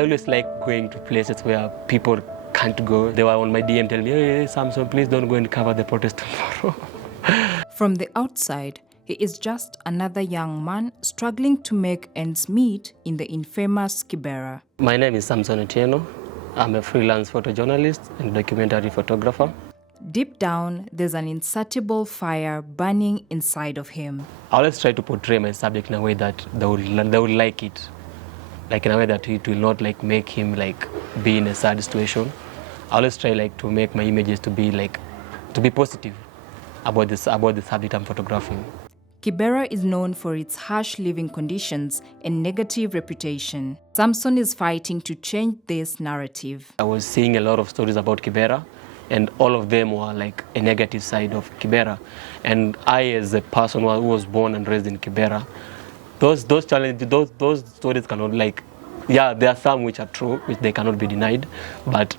I always like going to places where people can't go. They were on my DM telling me, hey, Samson, please don't go and cover the protest tomorrow. From the outside, he is just another young man struggling to make ends meet in the infamous Kibera. My name is Samson Otieno. I'm a freelance photojournalist and documentary photographer. Deep down, there's an insatiable fire burning inside of him. I always try to portray my subject in a way that they will like it. Like in a way that it will not like make him like be in a sad situation. I always try like to make my images to be positive about the subject I'm photographing. Kibera is known for its harsh living conditions and negative reputation. Samson is fighting to change this narrative. I was seeing a lot of stories about Kibera, and all of them were like a negative side of Kibera. And I, as a person who was born and raised in Kibera, those challenges, those stories cannot there are some which are true, which they cannot be denied, but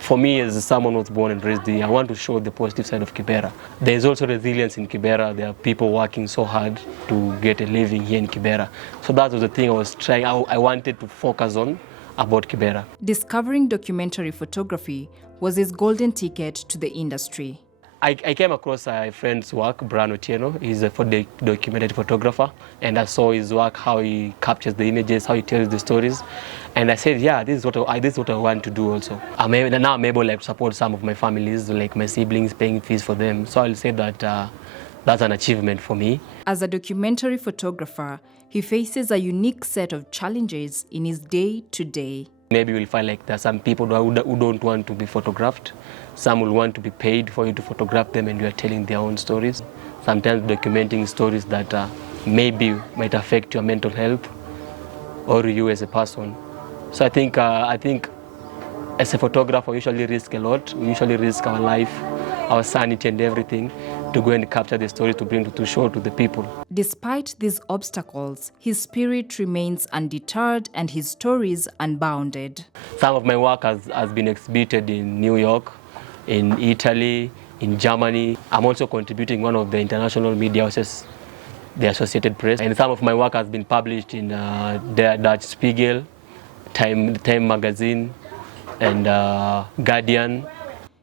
for me, as someone who was born and raised here, I want to show the positive side of Kibera. There is also resilience in Kibera. There are people working so hard to get a living here in Kibera. So that was the thing I wanted to focus on about Kibera. Discovering documentary photography was his golden ticket to the industry. I came across a friend's work, Samson Otieno. He's a documentary photographer, and I saw his work, how he captures the images, how he tells the stories, and I said, yeah, this is what I want now do also. Now I'm able to support some of my families, like my siblings, paying fees for them. So I'll say that that's an achievement for me. As a documentary photographer, he faces a unique set of challenges in his day-to-day. Maybe you'll find like there are some people who don't want to be photographed. Some will want to be paid for you to photograph them, and you are telling their own stories. Sometimes documenting stories that maybe might affect your mental health or you as a person. So I think as a photographer, we usually risk a lot. We usually risk our life, our sanity and everything to go and capture the stories to bring to show to the people. Despite these obstacles, his spirit remains undeterred and his stories unbounded. Some of my work has been exhibited in New York, in Italy, in Germany. I'm also contributing one of the international media houses, the Associated Press. And some of my work has been published in the Dutch Spiegel, Time magazine, and Guardian.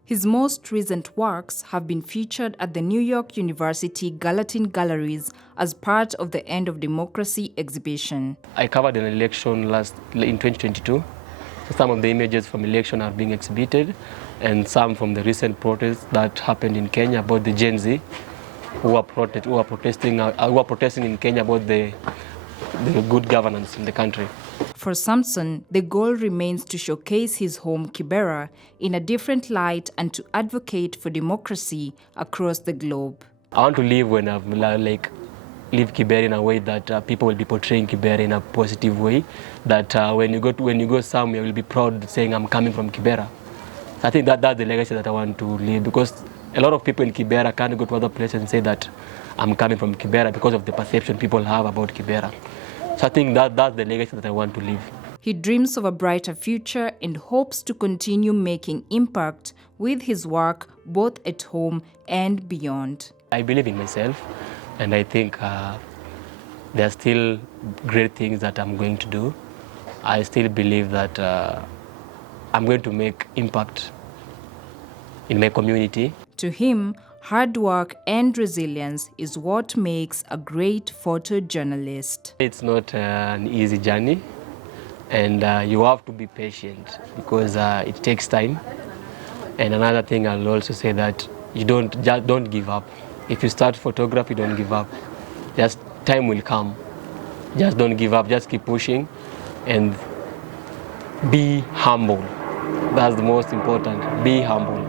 His most recent works have been featured at the New York University Gallatin Galleries as part of the End of Democracy exhibition. I covered an election in 2022. So some of the images from election are being exhibited, and some from the recent protests that happened in Kenya about the Gen Z who are protesting in Kenya about the good governance in the country. For Samson, the goal remains to showcase his home Kibera in a different light and to advocate for democracy across the globe. I want to live live Kibera in a way that people will be portraying Kibera in a positive way. That when you go somewhere, you'll be proud saying, I'm coming from Kibera. So I think that's the legacy that I want to leave, because a lot of people in Kibera can't go to other places and say that I'm coming from Kibera because of the perception people have about Kibera. So I think that's the legacy that I want to leave. He dreams of a brighter future and hopes to continue making impact with his work both at home and beyond. I believe in myself, and I think there are still great things that I'm going to do. I still believe that I'm going to make impact in my community. To him, hard work and resilience is what makes a great photojournalist. It's not an easy journey, and you have to be patient because it takes time. And another thing I'll also say that you don't give up. If you start photography, don't give up. Just time will come. Just don't give up. Just keep pushing and be humble. That's the most important. Be humble.